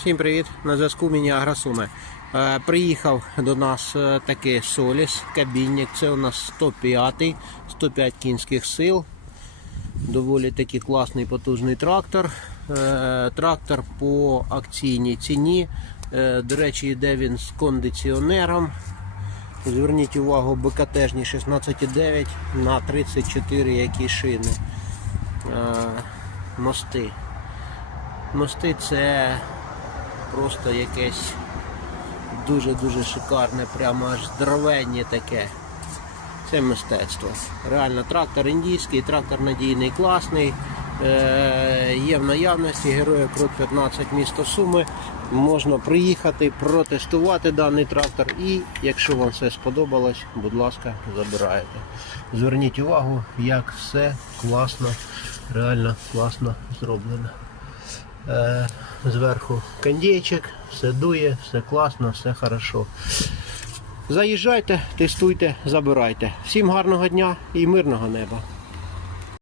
Всім привіт! На зв'язку мені Агросуми. Е, приїхав до нас е, такий Соліс, кабінник. Це у нас 105, 105 кінських сил. Доволі такий класний потужний трактор. Е, трактор по акційній ціні. До речі, йде він з кондиціонером. Зверніть увагу, БКТшні 16,9 на 34 які шини. Мости. Мости це просто якесь дуже-дуже шикарне, прямо аж здоровенне таке. Це мистецтво. Реально трактор індійський, трактор надійний, класний. Е, є в наявності Героя Крут 15 місто Суми. Можна приїхати, протестувати даний трактор і, якщо вам все сподобалось, будь ласка, забираєте. Зверніть увагу, як все класно, реально класно зроблено. Е, зверху кондейчик, все дує, все класно, все хорошо. Заїжджайте, тестуйте, забирайте. Всім гарного дня і мирного неба.